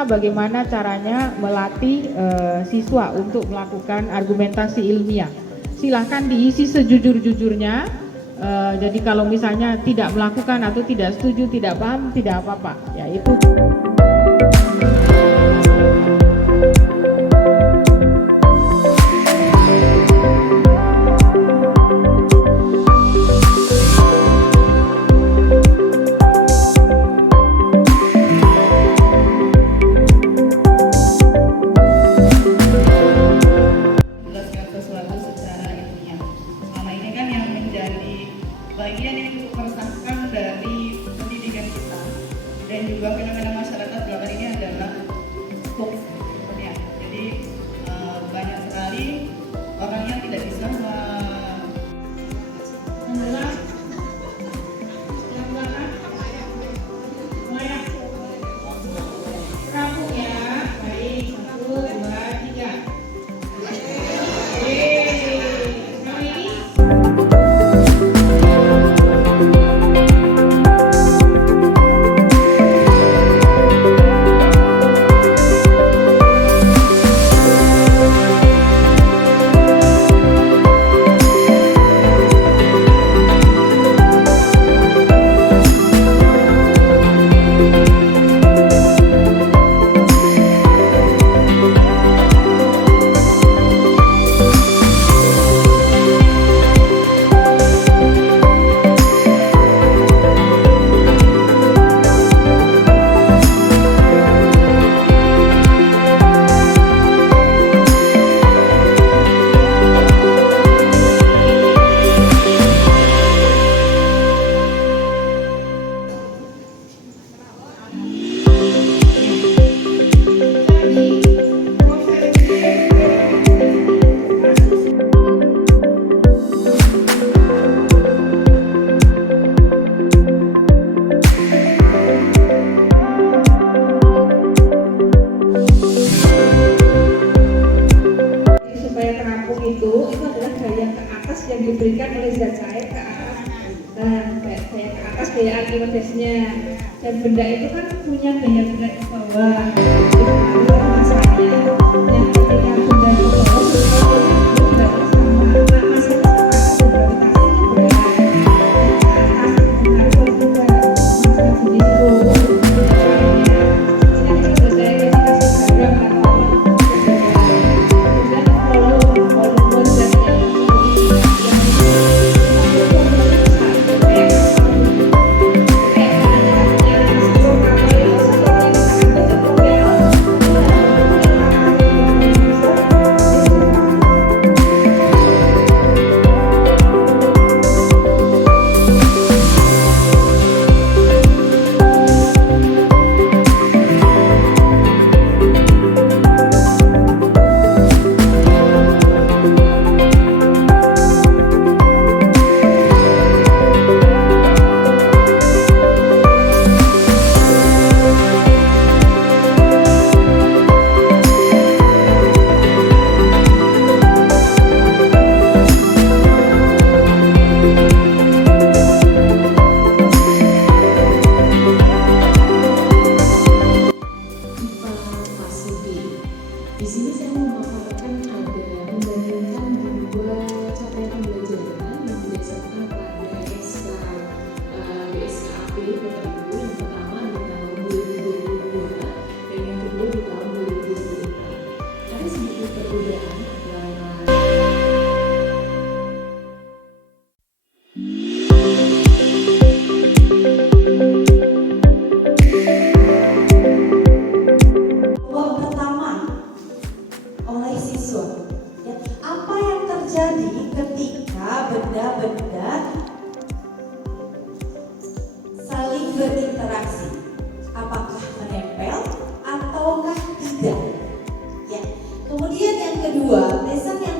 kita bagaimana caranya melatih siswa untuk melakukan argumentasi ilmiah. Silahkan diisi sejujur-jujurnya. Jadi kalau misalnya tidak melakukan atau tidak setuju, tidak paham, tidak apa-apa. Ya itu. Bagian yang cukup meresahkan dari pendidikan kita dan juga fenomena masyarakat belakangan ini adalah hoax. Ya. Jadi banyak sekali orang yang tidak bisa menjelaskan yang belakang rampung ya. Baik, 1, 2, 3. Itu adalah gaya ke atas yang diberikan oleh zat cair ke atas. Nah, gaya ke atas gaya Archimedesnya, dan benda itu kan punya gaya berat ke bawah. Lalu masanya yang ketika benda ke bawah itu berarti sama masanya sama, gravitasi itu berat. Ke atas itu mengatur juga masa jenis roh. Ini sudah saya kasih diagram atau di sini saya memaparkan ada membandingkan dua capaian pembelajaran yang berdasarkan pada BSKAP Bapak Ibu. Yang pertama di tahun 2022 dan yang kedua di tahun 2024. Ada sedikit perbedaan antara apa yang terjadi ketika benda-benda saling berinteraksi, apakah menempel ataukah tidak, ya. Kemudian yang kedua, lesan yang